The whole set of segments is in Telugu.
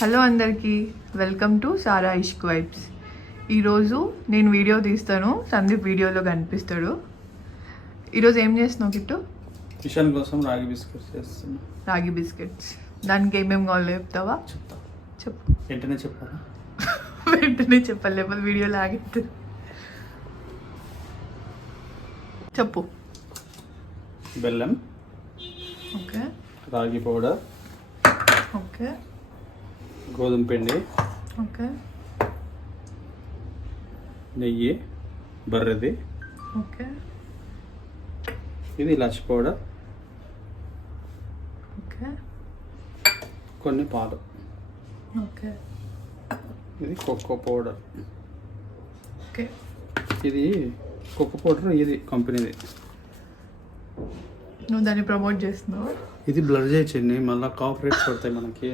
హలో అందరికీ, welcome to Sara Ishq vibes. ఈరోజు నేను వీడియో తీస్తాను, సందీప్ వీడియోలో కనిపిస్తాడు. ఈరోజు ఏం చేస్తున్నావు కిట్టు? కిషన్ కోసం రాగి బిస్కెట్స్ చేస్తున్నా. రాగి బిస్కెట్స్, దానికి ఏమేమి కావాలో చెప్తావా? చెప్తా. చెప్పు. వెంటనే చెప్పాలా? వెంటనే చెప్పాలి, లేకపోతే వీడియో లాగెత్తుంది. చెప్పు. బెల్లం, ఓకే, రాగి పౌడర్, ఓకే, గోధుమ పిండి, ఓకే, నెయ్యి, బర్రెది, ఓకే, ఇది ఇలాచి పౌడర్, ఓకే, కొన్ని పాలు, ఓకే, ఇది కోకో పౌడర్. ఓకే. ఇది కోకో పౌడర్, ఇది కంపెనీది. నువ్వు దాన్ని ప్రమోట్ చేస్తున్నావు? ఇది బ్లర్ చేయొచ్చండి, మళ్ళీ కాపరేట్స్ పడతాయి మనకి.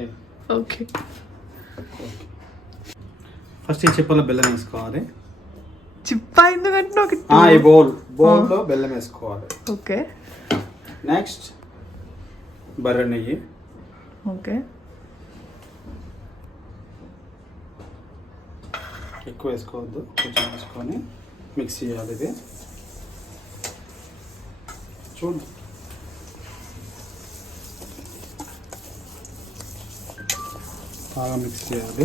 ఓకే. ఫస్ట్ ఈ చెప్పలో బెల్లం వేసుకోవాలి. చిప్పా ఎందుకంటే నాకు ఈ బౌల్లో బెల్లం వేసుకోవాలి. ఓకే, నెక్స్ట్ బర్రె నెయ్యి, ఓకే, ఎక్కువ వేసుకోవద్దు, కొంచెం వేసుకొని మిక్స్ చేయాలి. ఇది చూడు, బాగా మిక్స్ చేయాలి.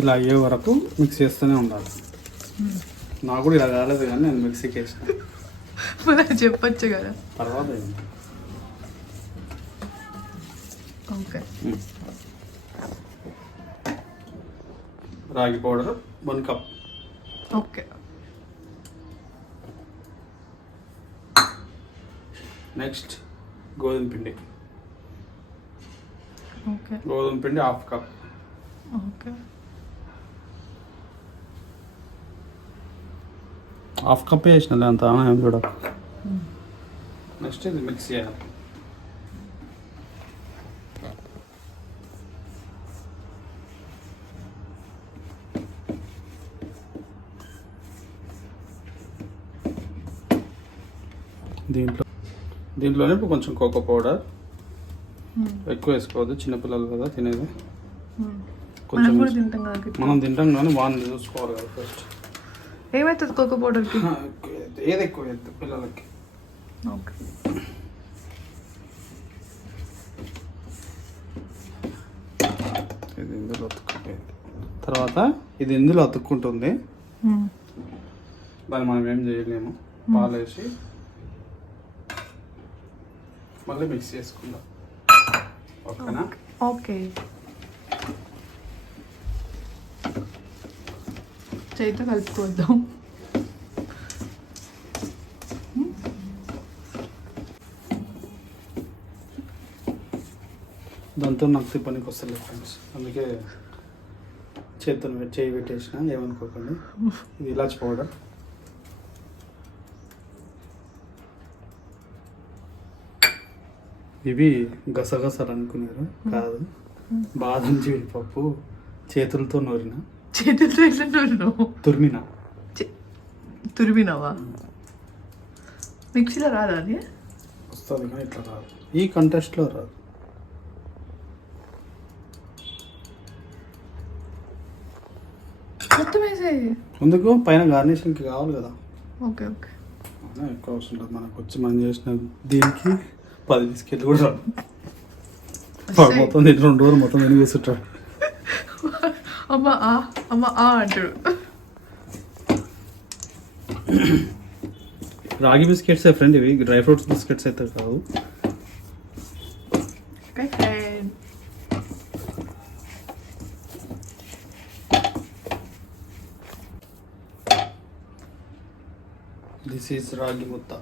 ఇలా అయ్యే వరకు మిక్స్ చేస్తూనే ఉండాలి. నాకు కూడా ఇలా కాలేదు కానీ నేను మిక్సీకి వేసిన. మరి చెప్పచ్చు కదా తర్వాత ఓకే. రాగి పౌడర్ 1 కప్, ఓకే, నెక్స్ట్ గోధుమ పిండి, ఓకే, గోధుమ పిండి 1/2 కప్, ఓకే, 1/2 కప్ వేసిన అంత ఏం చూడ. నెక్స్ట్ ఇది మిక్స్ చేయాలి. దీంట్లోనే ఇప్పుడు కొంచెం కోకో పౌడర్, ఎక్కువ వేసుకోవద్దు, చిన్నపిల్లలు కదా తినేది. కొంచెం మనం తింటాం కానీ వాళ్ళని చూసుకోవాలి కదా ఫస్ట్. ఏమవుతుంది కోకో పౌడర్కి? ఏది ఎక్కువ వేద్దు పిల్లలకి. ఓకే, ఇది ఇందులో అతుక్కుపోయింది. తర్వాత ఇది ఇందులో అతుక్కుంటుంది, దాన్ని మనం ఏం చేయలేము. పాలు వేసి మళ్ళీ మిక్స్ చేసుకుందాం. ఓకేనా? ఓకే. చేతితో కలుపుకోద్దాం. దాంతో నాకు పనికి వస్తలేదు ఫ్రెండ్స్, అందుకే చేతితో చేయి పెట్టేసిన, ఏమనుకోకండి. ఇది ఇలాచి పౌడర్, ఇవి గసగసాలు అనుకున్నారు కాదు, బాదం జీడిపప్పు చేతులతో నూరిన. చేతులతో ఎట్లా నూరినావు? తురిమినావా? మిక్సీలో రాదా అది? వస్తుంది కానీ ఇట్లా రాదు, ఈ కంటెస్ట్లో రాదు. మొత్తం వేసేది అందుకు పైన గార్నిషింగ్కి కావాలి కదా. Okay, okay. ఎక్కువ అవసరం లేదు, మనకు వచ్చి మనం చేసిన దీనికి 10 బిస్కెట్లు కూడా రాదు. మొత్తం 2 రోజులు మొత్తం తిని కూర్చుంటాడు. అమ్మ అంటాడు. రాగి బిస్కెట్స్ ఫ్రెండ్, ఇవి డ్రై ఫ్రూట్స్ బిస్కెట్స్ అయితే కాదు. దిస్ ఈజ్ రాగి ముద్ద,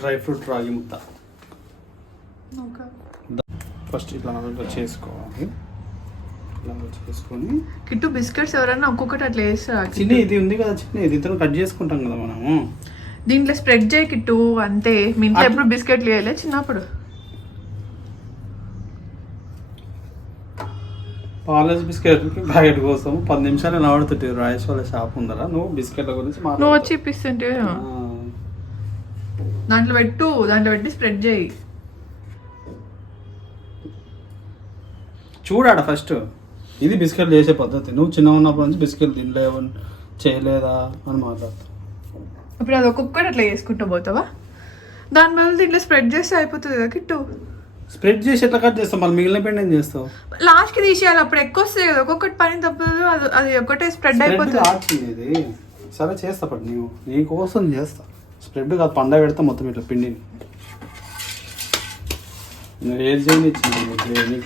డ్రై ఫ్రూట్ రాగి ముద్ద. ఫస్ట్ ఇట్లా చేసుకోవాలి. ఇట్లా చేసుకొని కిట్టు బిస్కెట్స్ ఎవరైనా ఒక్కొక్కటి అట్లా వేస్తారా? చిన్న ఇది ఉంది కదా, చిన్న ఇది ఇతను కట్ చేసుకుంటాం కదా మనము. దీంట్లో స్ప్రెడ్ చేయి కిట్టు, అంతే. మీ ఇంట్లో ఎప్పుడు బిస్కెట్లు వేయలే చిన్నప్పుడు? పాలేజ్ బిస్కెట్ ప్యాకెట్ కోసం 10 నిమిషాలు నిలబడుతుంటే రాయేష్ వాళ్ళ షాప్ ఉందరా. నువ్వు బిస్కెట్ల గురించి నువ్వు వచ్చి ఇప్పిస్తుంటే దాంట్లో పెట్టి స్ప్రెడ్ చేయి. చూడాడ ఫస్ట్ ఇది బిస్కెట్ చేసే పద్ధతి. నువ్వు చిన్న ఉన్నప్పటి నుంచి బిస్కెట్ తినలేవు చేయలేదా అని మాట్లాడతావు. ఇప్పుడు అది ఒక్కొక్కటి అట్లా చేసుకుంటూ పోతావా? దాని బదులు ఇట్లా స్ప్రెడ్ చేస్తే అయిపోతుంది కదా కిట్టు. స్ప్రెడ్ చేసి ఎట్లా కట్ చేస్తావు? మళ్ళీ మిగిలిన పిండి ఏం చేస్తావు? లాస్ట్కి తీసేయాలి, అప్పుడు ఎక్కువ వస్తుంది కదా. ఒక్కొక్కటి పని తప్పదు, అది ఒకటే స్ప్రెడ్ అయిపోతుంది. ఇది సరే చేస్తా పట్టు, నీ కోసం చేస్తా. స్ప్రెడ్ కాదు, పండగ పెడతా మొత్తం ఇట్లా పిండిని. నువ్వు ఏది చేయని ఇచ్చింది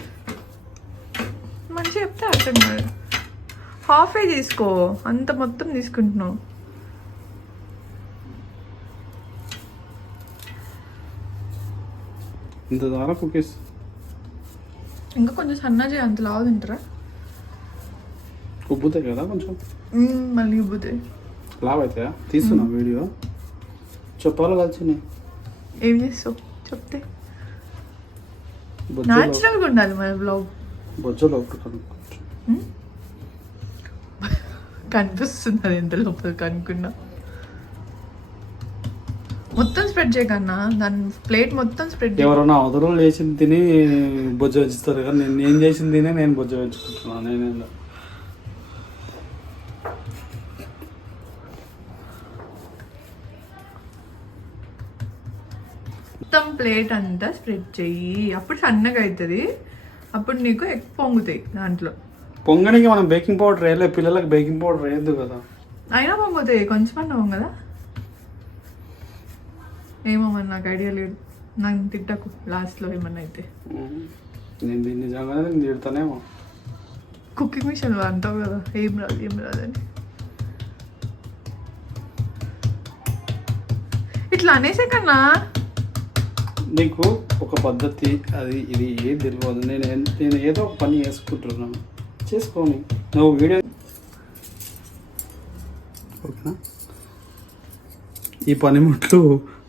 మంచిగా చెప్తే అర్థం కాదు. హాఫే తీసుకో, అంత మొత్తం తీసుకుంటున్నావు. ఇంత ద్వారా కుకీస్ ఇంకా కొంచెం సన్న చేయి, అంత లావు తింటారా? ఉబ్బుతాయి కదా కొంచెం, మళ్ళీ ఉబ్బుతాయి. లావ్ అవుతాయా? తీస్తున్నా వీడియో, చెప్పాలి కలిసి. ఏం చేస్తావు చెప్తే? న్యాచురల్గా ఉండాలి మన బ్లాగ్. బొజ్జలో ఒకటి కనిపిస్తుంది అది ఎంత లోపల కనుక్కున్నా. మొత్తం స్ప్రెడ్ చేయకన్నా, దాని ప్లేట్ మొత్తం స్ప్రెడ్. ఎవరన్నా అవతరం చేసింది తిని బొజ్జ వచ్చిస్తారు కదా, నేను చేసింది తినే నేను బొజ్జ వచ్చుకుంటున్నాను. నేనే మొత్తం ప్లేట్ అంతా స్ప్రెడ్ చెయ్యి, అప్పుడు సన్నగా అవుతుంది. అప్పుడు నీకు ఎక్కువ పొంగుతాయి. దాంట్లో పొంగనికి మనం బేకింగ్ పౌడర్ వేయలేదు, పిల్లలకు బేకింగ్ పౌడర్ వేయద్దు కదా. అయినా పొంగుతాయి, కొంచెం అన్నా పొంగదా? ఏమో మరి నాకు ఐడియా లేదు. నాకు తిట్టకు లాస్ట్లో ఏమన్నా అయితే. నేను దీన్ని నిజంగానే నేను తిడతానేమో. కుకింగ్ మిషన్ అంటావు కదా, ఏం రాదని. ఇట్లా అనేసే కన్నా నీకు ఒక పద్ధతి అది ఇది ఏం తెలియదు. నేను ఏదో ఒక పని చేసుకుంటున్నాను, చేసుకోని. నువ్వు వీడియో ఓకేనా? ఈ పనిముట్లు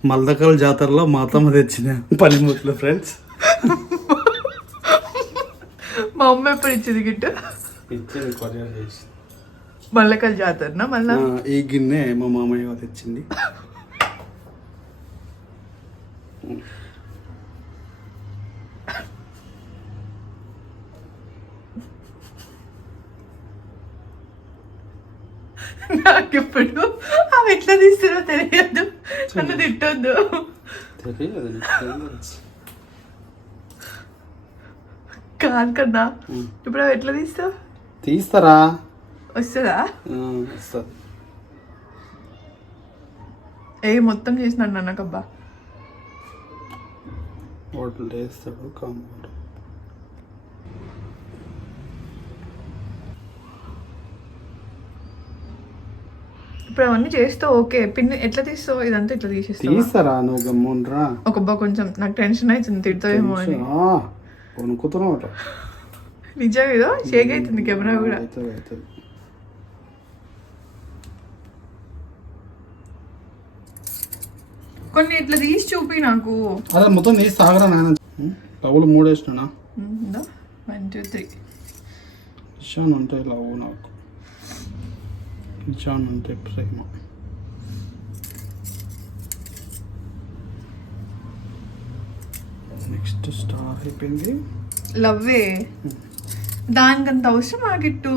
మల్దకల్ జాతరలో మాతమ్మ తెచ్చిన పనిముట్లు ఫ్రెండ్స్. మా అమ్మ ఎప్పుడు ఇచ్చింది గిట్టు? ఇచ్చేది కొరియర్ చేసి. మల్లకల్ జాతరనా? మళ్ళా ఈ గిన్నె మా మామయ్య తెచ్చింది. నాకు ఇప్పుడు అవి ఎట్లా తీస్తారో తెలియదు, నన్ను తిట్టొద్దు. కాదు కన్నా, ఇప్పుడు అవి ఎట్లా తీస్తావు? తీస్తారా? వస్తుందా? వస్తుంది. మొత్తం చేసినాడు నాన్నకబ్బా. హోటల్ వేస్తాడు కాంపౌండ్. ఇప్పుడు అవన్నీ చేస్తావు ఓకే, పిన్ ఎట్లా తీస్తావు? ఇదంతా ఇట్లా తీస్తారా? నువ్వు గమ్ముండ్రా. ఒకబ్బా కొంచెం నాకు టెన్షన్ అవుతుంది, తిడతావేమో అని. కొనుక్కుతున్నావు నిజంగా ఏదో షేక్ అవుతుంది కెమెరా కూడా. కొన్ని ఇట్లా తీసి చూపి నాకు. అదే మొత్తం తీసి తాగరా నాయన. లవ్లు 3 వేసినా. 1 2 3 ఇషాన్ ఉంటాయి లవ్, నాకు ఇషాన్ అంటే ప్రేమ. నెక్స్ట్ స్టార్ అయిపోయింది. లవ్వే దానికంత అవసరం ఆగిట్టు.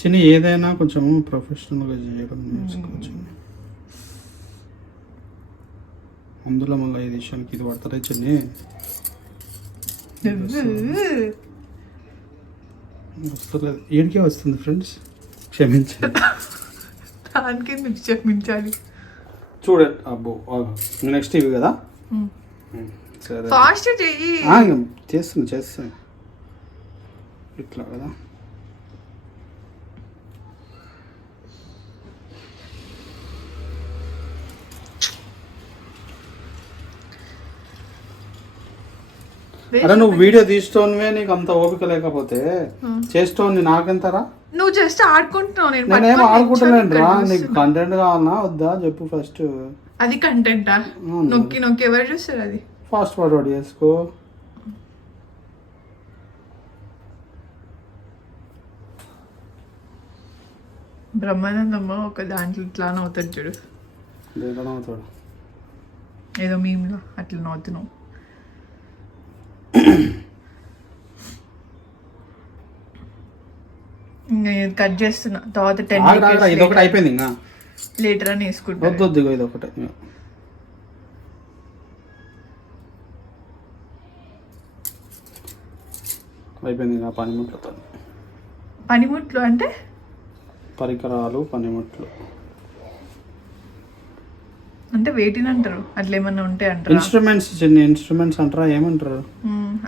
చిన్న ఏదైనా కొంచెం ప్రొఫెషనల్గా చేయడం నేర్చుకోవచ్చు. అందులో మళ్ళీ ఈ విషయానికి ఇది పడతారే చిన్ని. వస్తలేదు, ఏడికే వస్తుంది ఫ్రెండ్స్, క్షమించండి. దానికి మీకు క్షమించాలి. చూడండి అబ్బో, నెక్స్ట్ ఇవి కదా. సరే ఫాస్ట్ చెయ్యి. చేస్తాను ఇట్లా కదా. అరే నువ్వు వీడియో తీసుకోవే, నీకు అంత ఓపిక లేకపోతే చేస్తావు. నాకెంతరా? నువ్వు జస్ట్ ఆడుకుంటున్నావు. నేనేం ఆడుకుంటలేను రా. నీకు కంటెంట్ కావాలన్నా వద్దా చెప్పు ఫస్ట్. అది కంటెంటా? నొక్కి నొక్కి ఎవరు చూస్తారు? అది ఫాస్ట్ ఫార్వర్డ్ చేసుకో. బ్రహ్మానందమ్మ ఒక దాంట్లో ఇట్లా నవ్వుతాడు చూడు. నవ్వుతాడు ఏదో మేమ్లో అట్లా నవ్వుతున్నావు. నేను కట్ చేస్తున్నా తర్వాత ఇది ఒకటి అయిపోయింది ఇంకా లేటర్ అని వేసుకుంటా. వద్దు వద్దు ఇది ఒకటే అయిపోయింది ఇంకా పనిముట్లతో. పనిముట్లు అంటే పరికరాలు పనిముట్లు అంటే వేటిని అంటారు? అట్లా ఏమన్నా ఉంటే అంటారా? ఇన్స్ట్రుమెంట్స్, చిన్న ఇన్స్ట్రుమెంట్స్ అంటారా ఏమంటారు?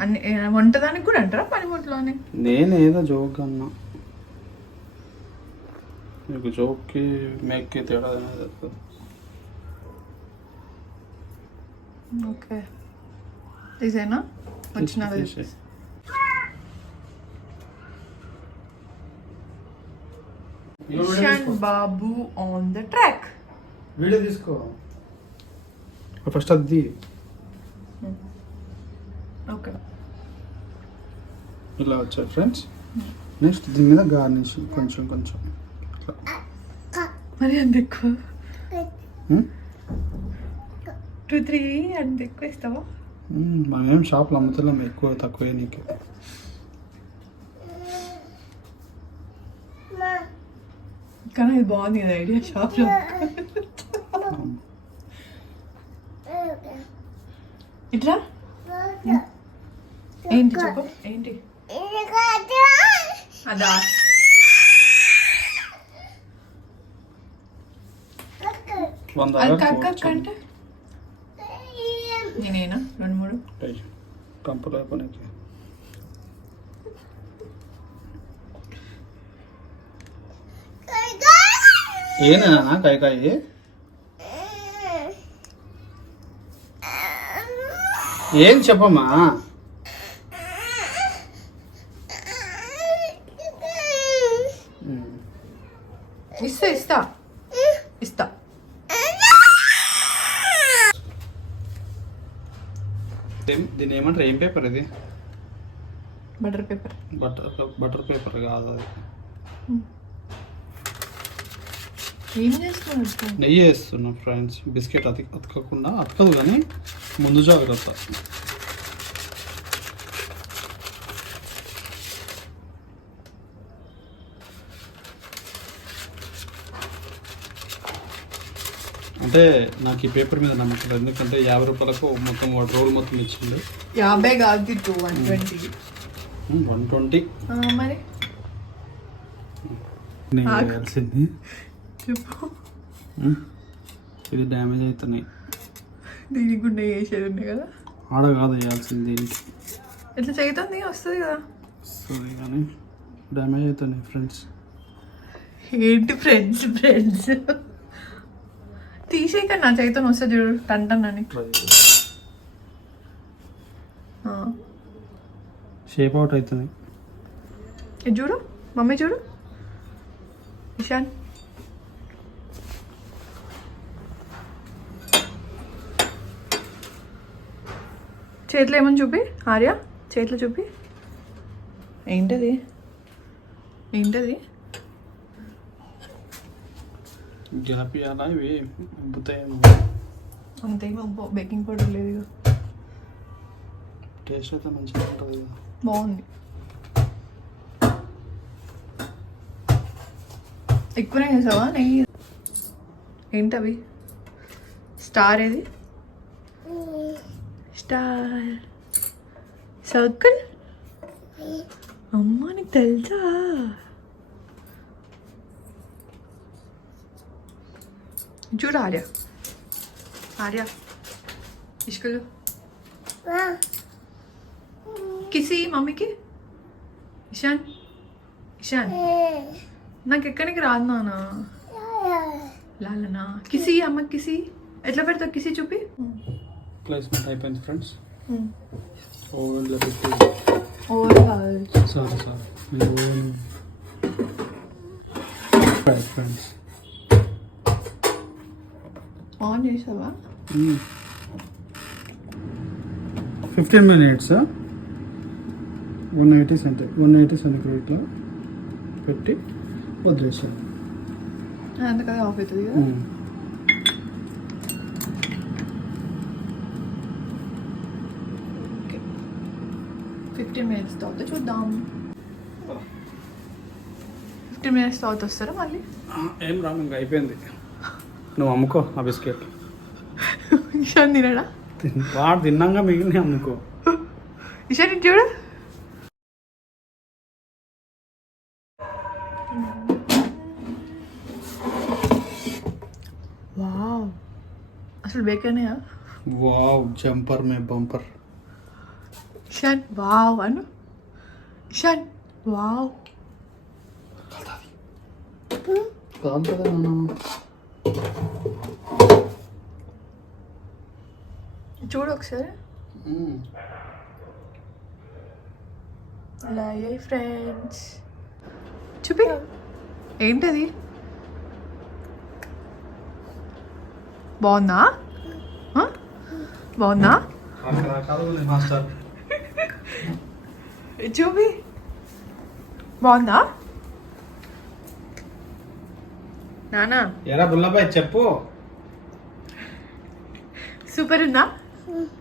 అన్ని వంటదానికి కూడా అంటారా పనిముట్లు అని? నేను ఏదో జోక్ అన్నా, మీకు జోక్కి మేక్కి తేడా అనేది. ఓకే ఇదేనా వచ్చిన ఇషాన్ బాబు ఆన్ ద ట్రాక్. వీడియో తీసుకో ఫస్ట్ అది. ఓకే ఇలా వచ్చాయి ఫ్రెండ్స్. నెక్స్ట్ దీని మీద గార్నిష్ కొంచెం కొంచెం మరి అంత ఎక్కువ 2-3 అంత ఎక్కువ ఇస్తావా? మనమేం షాప్లో అమ్ముతున్నాం ఎక్కువ తక్కువ నీకు. కానీ ఇది బాగుంది కదా ఐడియా షాప్లో. ఇట్లా ఏంటి చెప్పు ఏంటి అదా? అది కక్క అంటే నేనేనా 2-3 కంపులో అయిపోయినాయి. ఏనా కాయకాయ ఏం చెప్పమ్మా? ఇస్తా ఇస్తా ఇస్తా. దీని ఏమంటారు? ఏం పేపర్ ఇది? Butter paper. బటర్ పేపర్ కాదు అది. ఏం చేస్తున్నావు? నెయ్యి వేస్తున్నా ఫ్రెండ్స్. బిస్కెట్ అతకకుండా అతకదు కానీ ముందు జాగ్రత్త. అంటే నాకు ఈ పేపర్ మీద నమ్మకం, ఎందుకంటే 50 రూపాయలకు మొత్తం రోల్ మొత్తం ఇచ్చింది. 50 కాదు 120. 120 మరి నేను వేయాల్సింది. చెప్పు. ఇది డ్యామేజ్ అవుతున్నాయి. దీనికి గుండె వేసేది ఉన్నాయి కదా. ఆడ కాదు వేయాల్సింది దీనికి. ఎట్లా చేస్తుంది వస్తుంది కదా. వస్తుంది కానీ డ్యామేజ్ అవుతున్నాయి ఫ్రెండ్స్. ఏంటి ఫ్రెండ్స్ తీసేక నా చైతన్యం వస్తుంది చూడు టంటన్ అని. షేప్ అవుట్ అవుతున్నాయి. ఇది చూడు మమ్మీ చూడు ఇషాన్. చేతిలో ఏమని చూపి ఆర్య, చేతిలో చూపి. ఏంటది ఏంటది? గిలపియాలా ఇవి ఉబ్బుతాయేమో. అంతేమో బేకింగ్ పౌడర్ లేదు ఇక. టేస్ట్ అయితే మంచిగా ఉంటుంది కదా. బాగుంది. ఎక్కువనే వేసావా నెయ్యి? ఏంటవి? స్టార్ ఏది? Star circle. అమ్మా నీకు తెలుసా? చూడు ఆర్య, ఆర్య ఇష్కలు కిసి మమ్మీకి. ఇషాన్ ఇషాన్ నాకు ఎక్కడికి రాదు నానా. లాలనా కిసి అమ్మకి కిసి. ఎట్లా పెడతావు కిసి చూపి. ప్లేస్మెంట్ అయిపోయింది ఫ్రెండ్స్. ఓవెన్లో పెట్టి సారీ ఫ్రెండ్స్ ఆన్ చేసావా? 15 minutes 180 సెంటీగ్రేడ్లో పెట్టి వదిలేసాను. అంత కదా ఆఫ్ అవుతుంది కదా. ఓకే 15 minutes తర్వాత చూద్దాం. 15 minutes తర్వాత వస్తారా మళ్ళీ? ఏం రాను, ఇంకా అయిపోయింది. నువ్వు అమ్ముకో ఆ బిస్కెట్. ఇషాన్ తినడా? వాడు తిన్నాక మిగిలిన అమ్ముకో. ఇషాన్ ఇటు చూడు. వావ్, అసలు బేకనే. వావ్, జంపర్ మే బంపర్. ఇషాన్ వావ్ అను. ఇషాన్ వావ్. కాలుతుందా నాన్న? చూడు ఒకసారి. అలా అయ్యాయి ఫ్రెండ్స్. చూపి ఏంటది? బాగుందా? బాగుందా? మాస్టర్ చూపి బాగుందా నానా? ఎరా బుల్లబాయ్ చెప్పు. సూపర్ ఉందా?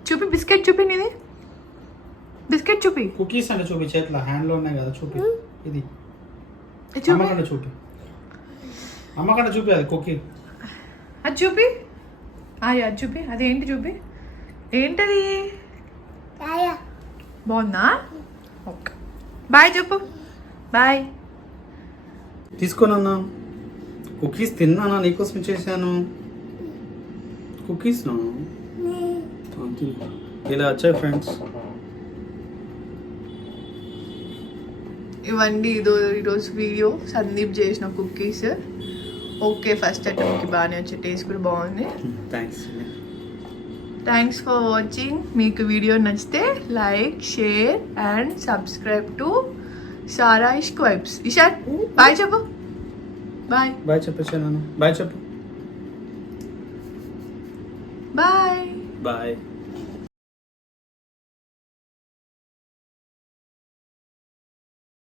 చూపి బిస్కెట్ చూపి నీది. బిస్కెట్ చూపి. కుకీస్ అంటే చూపి, చేతిలో హ్యాండ్లో ఉన్నాయి కదా చూపి. ఇది చూపి. అమ్మకంటే చూపి, అమ్మకంటే చూపి. అది కుకీ. అది చూపి. అది చూపి. అది ఏంటి చూపి. ఏంటది? బాగుందా? ఓకే బాయ్ చెప్పు. బాయ్. తీసుకోనన్నా, కుకీస్ తిన్నానా, నీకోసం చేశాను కుకీస్. ఇలా వచ్చాయి ఫ్రెండ్స్. ఇవన్నీ ఈరోజు వీడియో సందీప్ చేసిన కుకీస్. ఓకే, ఫస్ట్ అటెంప్ట్కి బాగానే వచ్చే, టేస్ట్ కూడా బాగుంది. Thanks for watching. మీకు వీడియో నచ్చితే like, share and subscribe to Sara Ishq vibes. Ishan bye చెప్పు. బాయ్. బాయ్ చెప్పేసాను. బాయ్ చెప్పు. బాయ్. బాయ్.